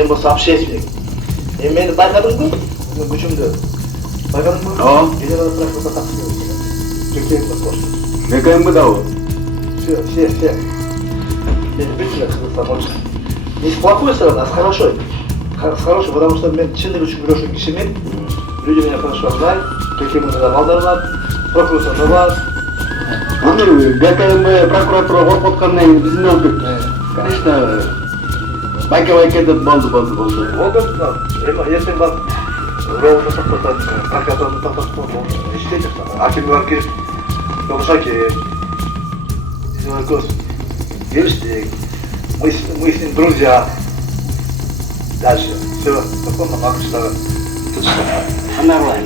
мен болсам общественник. Мені байқадың ба? Күшімді. Байқадың ба? Генерал профессор тақсым. Прикинь, просто. Некаем бы дал. Все. Я не быстро Кыргызстан очень. Не с плохой стороны, а с хорошей. С хорошей, потому что мен чындык үчүн күрөшкөн кишимин. Люди меня хорошо знают, какие мы туда балдар бар, прокуратура бар. ГКМ прокуратура коркуткандан кийин биздин өкүп. Конечно, байке деп болду. Болды, ертең барып, ровно тоқтатады, прокуратураны тоқтатып қойып, иштейді. Аким барып келіп, Жолшаки, Зеленокос, Гельштейн, мы с ним друзья. Дальше, все, потом нам ақыштағы.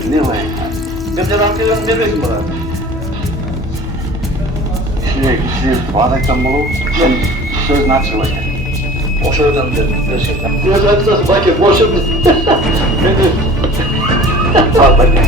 Не лайын. Мен жаңағы келгенін бермейсің маған. Кишилер баада айтқан болу, сен сөзін ачык экен. Ошо жерден беришкен. Өзү айтасың, баке, бошо. Ал, баке.